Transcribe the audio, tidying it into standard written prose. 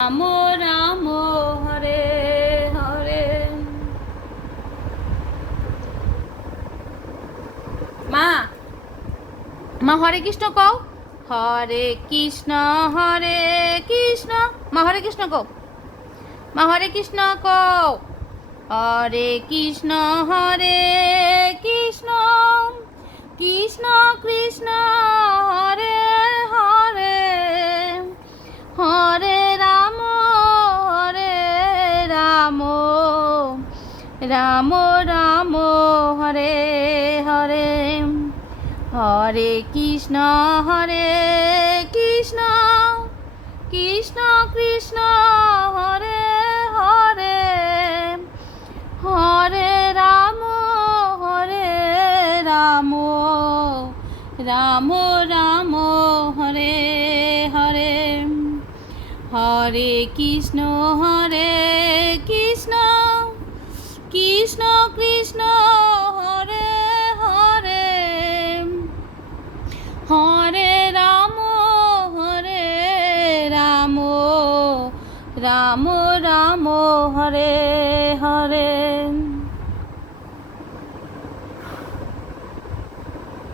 রাম রাম হরে হরে। মা মা হরে কৃষ্ণ কও। হরে কৃষ্ণ মা হরে কৃষ্ণ কও। মা হরে কৃষ্ণ কও। হরে কৃষ্ণ কৃষ্ণ কৃষ্ণ হরে হরে, হরে রাম রাম রাম হরে হরে। হরে কৃষ্ণ কৃষ্ণ কৃষ্ণ হরে হরে, হরে রাম রাম রাম হরে হরে। হরে কৃষ্ণ কৃষ্ণ কৃষ্ণ হরে হরে, হরে রাম রাম রাম হরে